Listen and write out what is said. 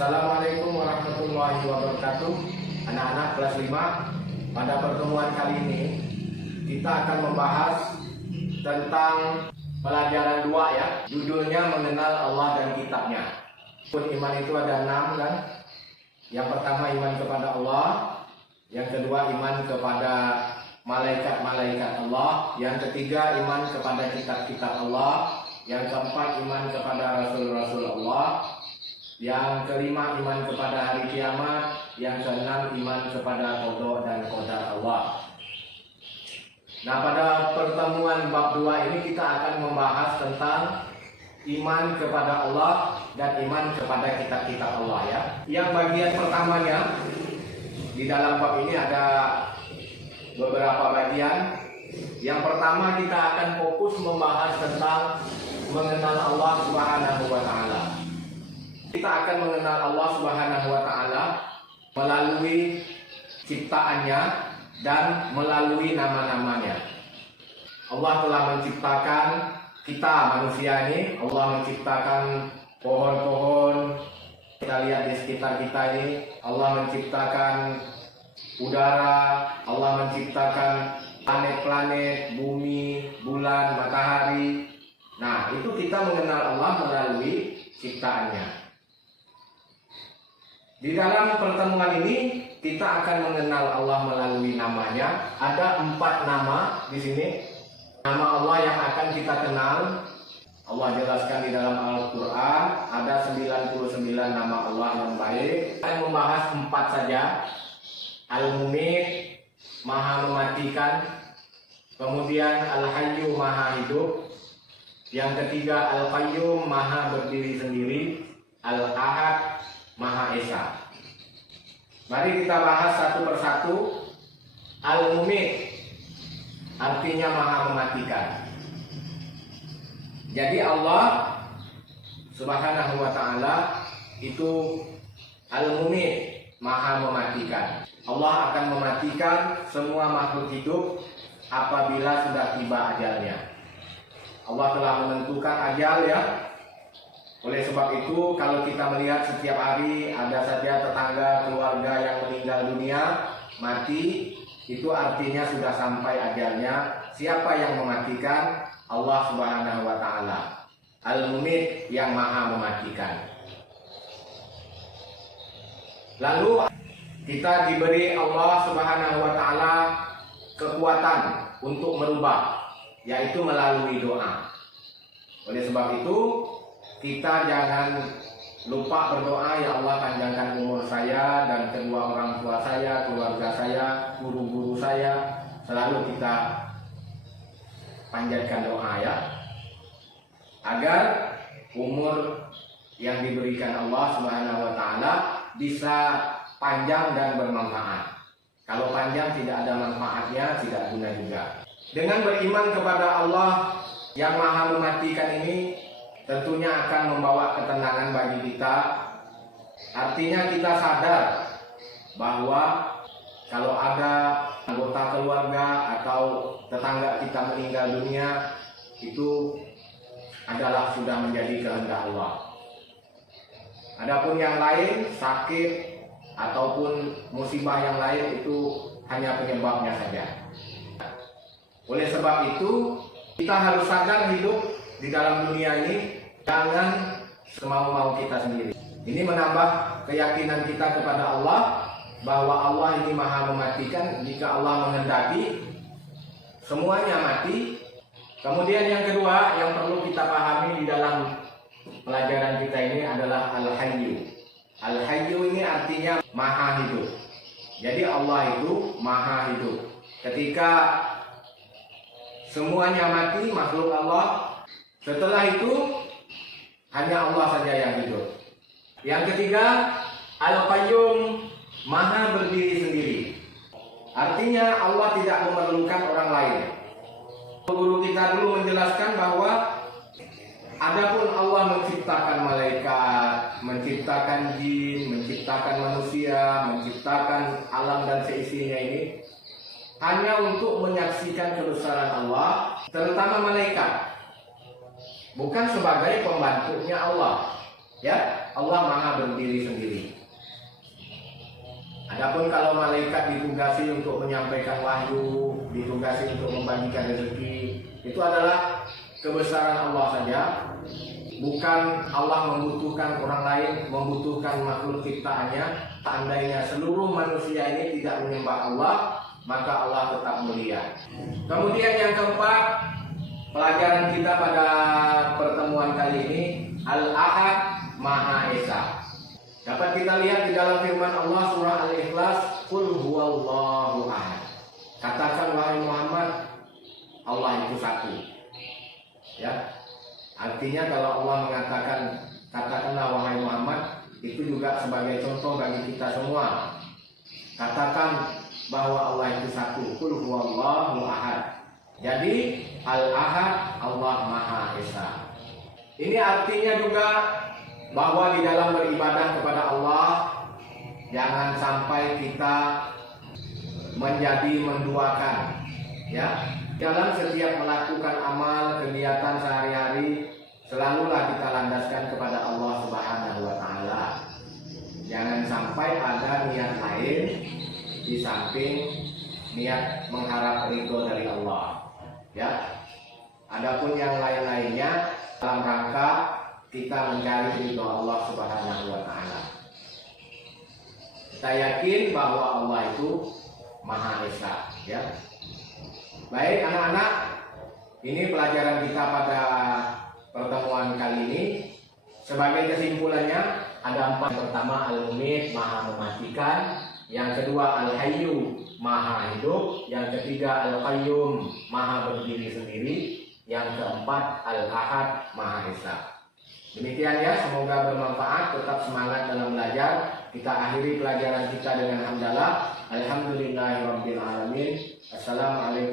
Assalamualaikum warahmatullahi wabarakatuh. Anak-anak kelas 5, pada pertemuan kali ini kita akan membahas tentang pelajaran 2 ya. Judulnya mengenal Allah dan kitabnya. Iman itu ada 6 kan. Yang pertama iman kepada Allah, yang kedua iman kepada malaikat-malaikat Allah, yang ketiga iman kepada kitab-kitab Allah, yang keempat iman kepada rasul-rasul Allah, yang kelima iman kepada hari kiamat, yang keenam iman kepada qada dan qadar Allah. Nah, pada pertemuan bab 2 ini kita akan membahas tentang iman kepada Allah dan iman kepada kitab-kitab Allah ya. Yang bagian pertamanya di dalam bab ini ada beberapa bagian. Yang pertama kita akan fokus membahas tentang mengenal Allah Subhanahu wa taala. Kita akan mengenal Allah Subhanahu wa taala melalui ciptaannya dan melalui nama-namanya. Allah telah menciptakan kita manusia ini. Allah menciptakan pohon-pohon, kita lihat di sekitar kita ini. Allah menciptakan udara, Allah menciptakan planet-planet, bumi, bulan, matahari. Nah, itu kita mengenal Allah melalui ciptaannya. Di dalam pertemuan ini kita akan mengenal Allah melalui namanya. Ada 4 nama di sini. Nama Allah yang akan kita kenal. Allah jelaskan di dalam Al-Quran ada 99 nama Allah yang baik. Saya membahas 4 saja. Al-Mumit, Maha mematikan. Kemudian Al-Hayyu, Maha hidup. Yang ketiga Al-Qayyum, Maha berdiri sendiri. Al-Ahad, Maha Esa. Mari kita bahas satu persatu. Al-Mumit artinya Maha mematikan. Jadi Allah Subhanahu wa taala itu Al-Mumit, Maha mematikan. Allah akan mematikan semua makhluk hidup apabila sudah tiba ajalnya. Allah telah menentukan ajal ya. Oleh sebab itu, kalau kita melihat setiap hari ada saja tetangga, keluarga yang meninggal dunia, mati, itu artinya sudah sampai ajalnya. Siapa yang mematikan? Allah Subhanahu wa taala. Al-Mumit, yang Maha mematikan. Lalu kita diberi Allah Subhanahu wa taala kekuatan untuk merubah, yaitu melalui doa. Oleh sebab itu, kita jangan lupa berdoa, ya Allah panjangkan umur saya dan kedua orang tua saya, keluarga saya, guru-guru saya. Selalu kita panjatkan doa ya, agar umur yang diberikan Allah Subhanahu wa taala bisa panjang dan bermanfaat. Kalau panjang tidak ada manfaatnya, tidak guna juga. Dengan beriman kepada Allah yang Maha mematikan ini tentunya akan membawa ketenangan bagi kita. Artinya kita sadar bahwa kalau ada anggota keluarga atau tetangga kita meninggal dunia, itu adalah sudah menjadi kehendak Allah. Adapun yang lain, sakit ataupun musibah yang lain, itu hanya penyebabnya saja. Oleh sebab itu, kita harus sadar hidup di dalam dunia ini jangan semau-mau kita sendiri. Ini menambah keyakinan kita kepada Allah bahwa Allah ini Maha mematikan. Jika Allah menghendaki, semuanya mati. Kemudian yang kedua yang perlu kita pahami di dalam pelajaran kita ini adalah Al-Hayyu. Al-Hayyu ini artinya Maha hidup. Jadi Allah itu Maha hidup. Ketika semuanya mati, makhluk Allah, setelah itu hanya Allah saja yang hidup. Yang ketiga, Al-Qayyum, Maha berdiri sendiri. Artinya Allah tidak memerlukan orang lain. Guru kita dulu menjelaskan bahwa adapun Allah menciptakan malaikat, menciptakan jin, menciptakan manusia, menciptakan alam dan seisinya ini hanya untuk menyaksikan kebesaran Allah, terutama malaikat. Bukan sebagai pembantunya Allah. Ya, Allah Maha berdiri sendiri. Adapun kalau malaikat ditugasi untuk menyampaikan wahyu, ditugasi untuk membagikan rezeki, itu adalah kebesaran Allah saja. Bukan Allah membutuhkan orang lain, membutuhkan makhluk ciptaannya. Seandainya seluruh manusia ini tidak menyembah Allah, maka Allah tetap mulia. Kemudian yang keempat, pelajaran kita pada pertemuan kali ini, Al-Ahad Maha Esa. Dapat kita lihat di dalam firman Allah surah Al-Ikhlas, Qul huwallahu ahad. Katakan wahai Muhammad, Allah itu satu. Ya. Artinya kalau Allah mengatakan katakanlah wahai Muhammad, itu juga sebagai contoh bagi kita semua. Katakan bahwa Allah itu satu. Qul huwallahu ahad. Jadi Al-Ahad, Allah Maha Esa. Ini artinya juga bahwa di dalam beribadah kepada Allah jangan sampai kita menjadi menduakan, ya. Dalam setiap melakukan amal kegiatan sehari-hari selalulah kita landaskan kepada Allah Subhanahu wa taala. Jangan sampai ada niat lain di samping niat mengharap ridho dari Allah, ya. Adapun yang lain-lainnya dalam rangka kita mencari ridho Allah Subhanahu wa taala. Kita yakin bahwa Allah itu Maha Esa, ya. Baik anak-anak, ini pelajaran kita pada pertemuan kali ini. Sebagai kesimpulannya ada 4. Pertama, Al-Mumit, Maha mematikan. Yang kedua, Al-Hayyu, Maha hidup. Yang ketiga, Al-Qayyum, Maha berdiri sendiri. Yang keempat, Al-Ahad, Maha Esa. Demikian ya, semoga bermanfaat. Tetap semangat dalam belajar. Kita akhiri pelajaran kita dengan hamdalah. Alhamdulillahirabbil alamin. Assalamualaikum